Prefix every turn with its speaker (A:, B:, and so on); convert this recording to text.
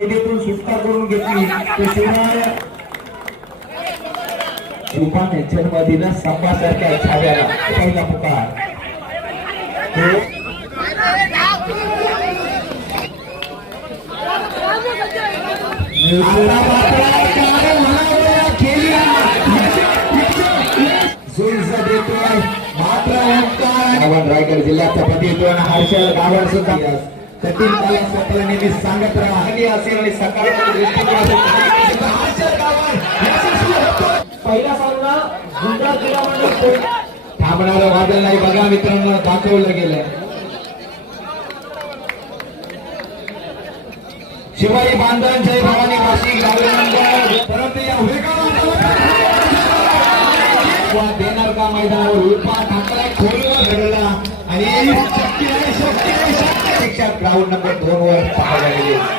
A: स्पर्धेतून सुटका करून घेतली. तर शिवराय शिवपाने जन्म दिला संभासारख्या छाव्याला पहिला पुकार. मात्र रायगड जिल्ह्याचा पती येतो आणि हर्षल गावन सुद्धा कठीण काळात सत्र नेहमी सांगत राहा. असेल आणि सकारात्मक दृष्टिकोनातून.
B: पहिला सामना क्रीडा मंडळ
A: थांबणारं वादळ नाही. बघा मित्रांनो दाखवलं शिवाई बांधण जय भवानी वाशी मंडळ. परंतु या वेगाला वा देणार का मैदानावर उल्पा ठाकरा घडला आणि ग्राउंड नंबर दोन वर पाहायला गेले